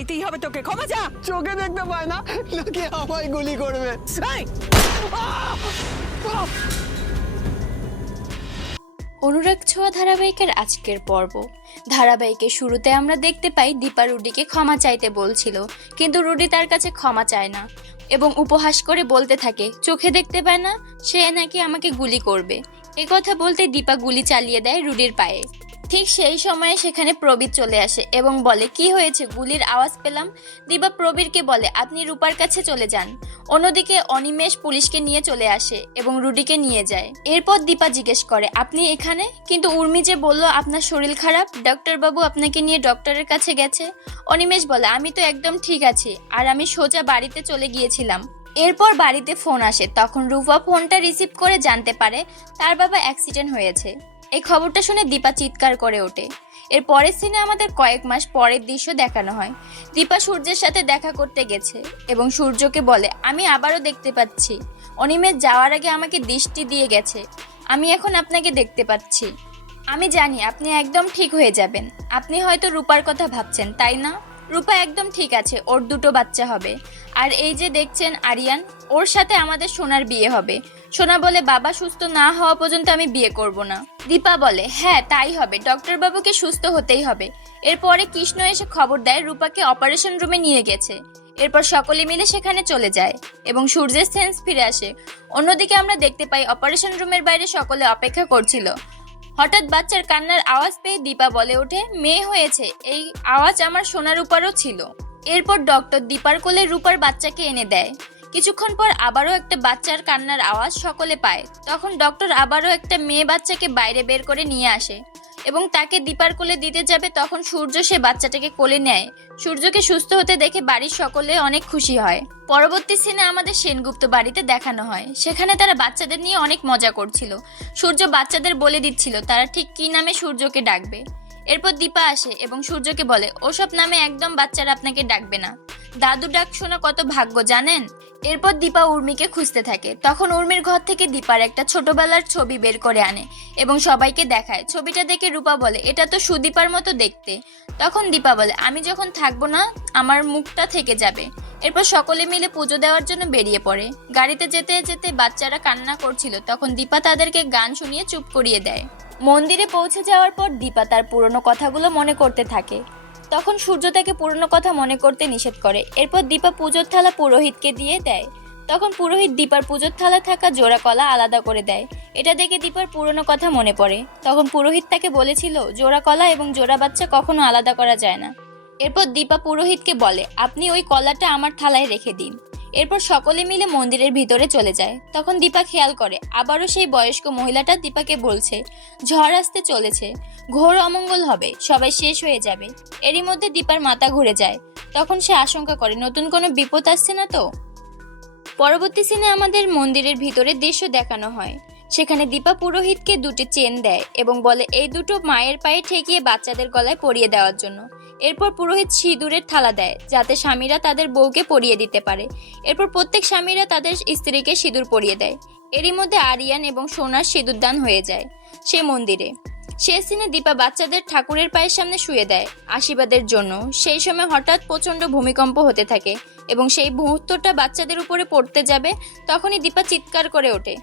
এতেই হবে তোকে, ক্ষমা যা। চোখে দেখতে পায় না, লোকে আমায় গুলি করবে। এই! অনুরাগ ছোঁয়া ধারাবাহিকের আজকের পর্ব। ধারাবাহিকের শুরুতে আমরা দেখতে পাই দীপা রুডিকে ক্ষমা চাইতে বলছিল, কিন্তু রুডি তার কাছে ক্ষমা চায় না এবং উপহাস করে বলতে থাকে চোখে দেখতে পায় না, সে নাকি আমাকে গুলি করবে। এ কথা বলতে দীপা গুলি চালিয়ে দেয় রুডির পায়ে। ঠিক সেই সময়ে সেখানে প্রবীর চলে আসে এবং বলে কি হয়েছে, গুলির আওয়াজ পেলাম। দীপা প্রবীরকে বলে আপনি রূপার কাছে চলে যান। অন্যদিকে অনিমেষ পুলিশকে নিয়ে চলে আসে এবং রুডিকে নিয়ে যায়। এরপর দীপা জিজ্ঞেস করে আপনি এখানে, কিন্তু উর্মি যে বলল আপনার শরীর খারাপ, ডাক্তার বাবু আপনাকে নিয়ে ডক্টরের কাছে গেছে। অনিমেষ বলে আমি তো একদম ঠিক আছি, আর আমি সোজা বাড়িতে চলে গিয়েছিলাম। এরপর বাড়িতে ফোন আসে, তখন রূপা ফোনটা রিসিভ করে জানতে পারে তার বাবা অ্যাক্সিডেন্ট হয়েছে। এই খবরটা শুনে দীপা চিৎকার করে ওঠে। এর পরের সিনে আমাদের কয়েক মাস পরের দৃশ্য দেখানো হয়। দীপা সূর্যের সাথে দেখা করতে গেছে এবং সূর্যকে বলে আমি আবারও দেখতে পাচ্ছি। অনিমেষ যাওয়ার আগে আমাকে দৃষ্টি দিয়ে গেছে, আমি এখন আপনাকে দেখতে পাচ্ছি। আমি জানি আপনি একদম ঠিক হয়ে যাবেন। আপনি হয়তো রূপার কথা ভাবছেন, তাই না? রূপা একদম ঠিক আছে, ওর দুটো বাচ্চা হবে। আর এই যে দেখছেন আরিয়ান, ওর সাথে আমাদের সোনার বিয়ে হবে। সোনা বলে বাবা সুস্থ না হওয়া পর্যন্ত আমি বিয়ে করব না। দীপা বলে হ্যাঁ তাই হবে, ডক্টর বাবুকে সুস্থ হতেই হবে। এরপরে কৃষ্ণ এসে খবর দেয় রূপাকে অপারেশন রুমে নিয়ে গেছে। এরপর সকলে মিলে সেখানে চলে যায় এবং সূর্যের সেন্স ফিরে আসে। অন্যদিকে আমরা দেখতে পাই অপারেশন রুমের বাইরে সকলে অপেক্ষা করছিল। হঠাৎ বাচ্চার কান্নার আওয়াজ পেয়ে দীপা বলে ওঠে মেয়ে হয়েছে, এই আওয়াজ আমার সোনার উপরও ছিল। এরপর ডক্টর দীপার কোলে রূপার বাচ্চাকে এনে দেয়। কিছুক্ষণ পর আবারও একটা বাচ্চার কান্নার আওয়াজ সকলে পায়। তখন ডক্টর আবারও একটা মেয়ে বাচ্চাকে বাইরে বের করে নিয়ে আসে এবং তাকে দীপার কোলে দিতে যাবে, তখন সূর্য সে বাচ্চাটাকে কোলে নেয়। সূর্যকে সুস্থ হতে দেখে বাড়ির সকলে অনেক খুশি হয়। পরবর্তী সিনে আমাদের সেনগুপ্ত বাড়িতে দেখানো হয়, সেখানে তারা বাচ্চাদের নিয়ে অনেক মজা করছিল। সূর্য বাচ্চাদের বলে দিচ্ছিল তারা ঠিক কী নামে সূর্যকে ডাকবে। এরপর দীপা আসে এবং সূর্যকে বলে ওসব নামে একদম বাচ্চারা আপনাকে ডাকবে না, দাদু ডাক শোনা কত ভাগ্য জানেন। এরপর দীপা উর্মিকে খুঁজতে থাকে। তখন উর্মির ঘর থেকে দীপার একটা ছোটবেলার ছবি বের করে আনে এবং সবাইকে দেখায়। ছবিটা দেখে রূপা বলে এটা তো সুদীপার মতো দেখতে। তখন দীপা বলে আমি যখন থাকবো না আমার মুখটা থেকে যাবে। এরপর সকলে মিলে পুজো দেওয়ার জন্য বেরিয়ে পড়ে। গাড়িতে যেতে যেতে বাচ্চারা কান্না করছিল, তখন দীপা তাদেরকে গান শুনিয়ে চুপ করিয়ে দেয়। মন্দিরে পৌঁছে যাওয়ার পর দীপা তার পুরনো কথাগুলো মনে করতে থাকে। তখন সূর্য তাকে পুরনো কথা মনে করতে নিষেধ করে। এরপর দীপা পুজোর থালা পুরোহিতকে দিয়ে দেয়। তখন পুরোহিত দীপার পুজোর থালা থাকা জোড়া কলা আলাদা করে দেয়। এটা দেখে দীপার পুরনো কথা মনে পড়ে। তখন পুরোহিত তাকে বলেছিল জোড়া কলা এবং জোড়া বাচ্চা কখনো আলাদা করা যায় না। এরপর দীপা পুরোহিতকে বলে আপনি ওই কলাটা আমার থালায় রেখে দিন। এরপর সকলে মিলে মন্দিরের ভিতরে চলে যায়। তখন দীপা খেয়াল করে আবারও সেই বয়স্ক মহিলাটা দীপাকে বলছে ঝড় আসতে চলেছে, ঘোর অমঙ্গল হবে, সবাই শেষ হয়ে যাবে। এরই মধ্যে দীপার মাথা ঘুরে যায়। তখন সে আশঙ্কা করে নতুন কোনো বিপদ আসছে না তো। পরবর্তী সিনে আমাদের মন্দিরের ভিতরে দৃশ্য দেখানো হয়। সেখানে দীপা পুরোহিতকে দুটি চেন দেয় এবং বলে এই দুটো মায়ের পায়ে ঠেকিয়ে বাচ্চাদের গলায় পরিয়ে দেওয়ার জন্য। এরপর পুরোহিত সিঁদুরের থালা দেয় যাতে স্বামীরা তাদের বউকে পরিয়ে দিতে পারে। এরপর প্রত্যেক স্বামীরা তাদের স্ত্রীকে সিঁদুর পরিয়ে দেয়। এরই মধ্যে আরিয়ান এবং সোনার সিঁদুরদান হয়ে যায় সে মন্দিরে। শেষ দিনে দীপা বাচ্চাদের ঠাকুরের পায়ের সামনে শুয়ে দেয় আশীর্বাদের জন্য। সেই সময় হঠাৎ প্রচন্ড ভূমিকম্প হতে থাকে এবং সেই মুহূর্তটা বাচ্চাদের উপরে পড়তে যাবে। তখনই দীপা চিৎকার করে ওঠে